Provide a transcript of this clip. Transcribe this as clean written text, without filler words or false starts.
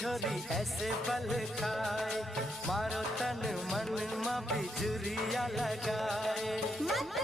छोरी ऐसे पल खाए, मारो तन मन में बिजुरिया लगाए।